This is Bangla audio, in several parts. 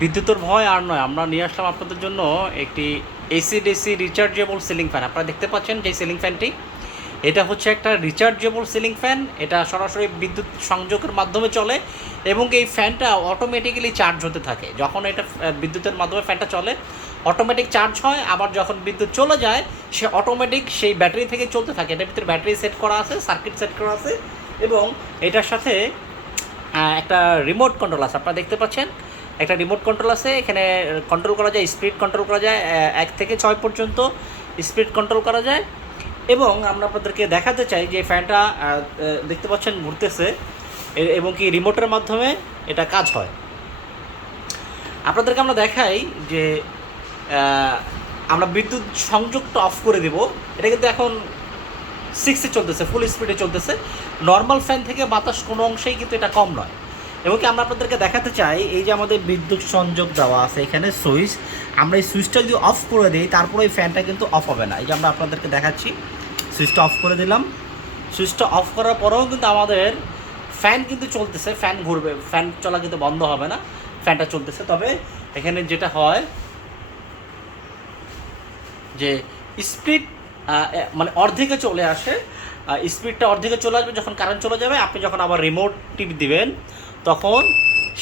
বিদ্যুতের ভয় আর নয়, আমরা নিয়ে আসলাম আপনাদের জন্য একটি AC DC rechargeable ceiling fan আপনারা দেখতে পাচ্ছেন যে সিলিং ফ্যানটি এটা হচ্ছে একটা রিচার্জেবল সিলিং ফ্যান এটা সরাসরি বিদ্যুৎ সংযোগের মাধ্যমে চলে এবং এই ফ্যানটা অটোমেটিক্যালি চার্জ হতে থাকে। যখন এটা বিদ্যুতের মাধ্যমে ফ্যানটা চলে অটোমেটিক চার্জ হয়, আবার যখন বিদ্যুৎ চলে যায়, সে অটোমেটিক সেই ব্যাটারি থেকে চলতে থাকে। এটার ভিতরে ব্যাটারি সেট করা আছে সার্কিট সেট করা আছে এবং এটার সাথে একটা রিমোট কন্ট্রোল আছে। আপনারা দেখতে পাচ্ছেন একটা রিমোট কন্ট্রোল আছে, এখানে কন্ট্রোল করা যায় স্পিড কন্ট্রোল করা যায় এক থেকে ছয় পর্যন্ত স্পিড কন্ট্রোল করা যায়। এবং আমরা আপনাদেরকে দেখাতে চাই যে ফ্যানটা দেখতে পাচ্ছেন ঘুরতেছে এবং কি রিমোটের মাধ্যমে এটা কাজ হয়। আপনাদেরকে আমরা দেখাই যে আমরা বিদ্যুৎ সংযোগটা অফ করে দেব। এটা কিন্তু এখন সিক্সে চলতেছে ফুল স্পিডে চলতেছে। নর্মাল ফ্যান থেকে বাতাস কোনো অংশেই কিন্তু এটা কম নয়। এবং কি আমরা আপনাদেরকে দেখাতে চাই, এই যে আমাদের বিদ্যুৎ সংযোগ দেওয়া আছে এখানে সুইচ, আমরা এই সুইচটা যদি অফ করে দিই, তারপরে এই ফ্যানটা কিন্তু অফ হবে না। এই যে আমরা আপনাদেরকে দেখাচ্ছি, সুইচটা অফ করে দিলাম। সুইচটা অফ করার পরেও কিন্তু আমাদের ফ্যান কিন্তু চলতেছে, ফ্যান ঘুরবে, ফ্যান চলা কিন্তু বন্ধ হবে না, ফ্যানটা চলতেছে। তবে এখানে যেটা হয়, যে স্পিড মানে অর্ধেকে চলে আসে স্পিডটা অর্ধেকে চলে আসবে যখন কারেন্ট চলে যাবে, আপনি যখন আবার রিমোট টিপ দিবেন তখন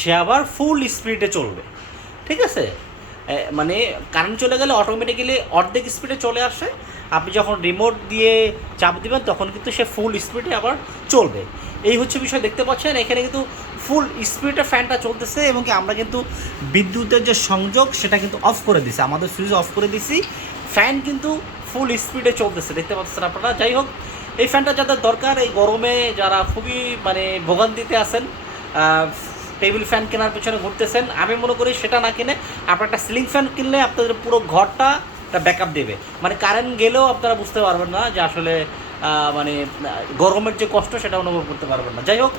সে আবার ফুল স্পিডে চলবে। ঠিক আছে? মানে কারেন্ট চলে গেলে অটোমেটিক্যালি অর্ধেক স্পিডে চলে আসে। আপনি যখন রিমোট দিয়ে চাপ দিবেন, তখন কিন্তু সে ফুল স্পিডে আবার চলবে। এই হচ্ছে বিষয়, দেখতে পাচ্ছেন? এখানে কিন্তু ফুল স্পিডে ফ্যানটা চলতেছে এবং কি আমরা কিন্তু বিদ্যুতের যে সংযোগ, সেটা কিন্তু অফ করে দিছি। আমাদের সুইচ অফ করে দিছি। ফ্যান কিন্তু ফুল স্পিডে চলতেছে। দেখতে পাচ্ছেন আপনারা? যাই হোক, এই ফ্যানটা যাদের দরকার, এই গরমে যারা খুবই মানে ভোগান্তিতে আছেন টেবিল ফ্যান কেনার পেছনে ঘুরতেছেন। আমি মনে করি সেটা না কিনে আপনার একটা সিলিং ফ্যান কিনলে আপনাদের পুরো ঘরটা একটা ব্যাকআপ দেবে। মানে কারেন্ট গেলেও আপনারা বুঝতে পারবেন না যে আসলে মানে গরমের যে কষ্ট সেটা অনুভব করতে পারবেন না। যাই হোক,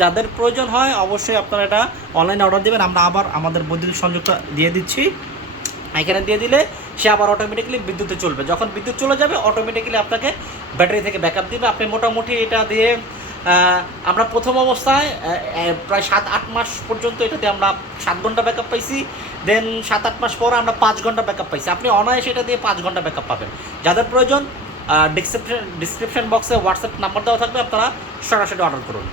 যাদের প্রয়োজন হয় অবশ্যই আপনারা এটা অনলাইনে অর্ডার দেবেন। আমরা আবার আমাদের বৈদ্যুতিক সংযোগটা দিয়ে দিচ্ছি। এখানে দিয়ে দিলে সে আবার অটোমেটিক্যালি বিদ্যুতে চলবে। যখন বিদ্যুৎ চলে যাবে অটোমেটিক্যালি আপনাকে ব্যাটারি থেকে ব্যাকআপ দিবে। আপনি মোটামুটি এটা দিয়ে আমরা প্রথম অবস্থায় প্রায় সাত, আট মাস পর্যন্ত এটাতে আমরা সাত ঘণ্টা ব্যাকআপ পাইছি। দেন সাত, আট মাস পর আমরা পাঁচ ঘণ্টা ব্যাকআপ পাইছি। আপনি অনায়াসে এটা দিয়ে পাঁচ ঘণ্টা ব্যাকআপ পাবেন। যাদের প্রয়োজন ডিসক্রিপশন ডিসক্রিপশন বক্সে হোয়াটসঅ্যাপ নাম্বার দেওয়া থাকবে, আপনারা সরাসরি অর্ডার করুন।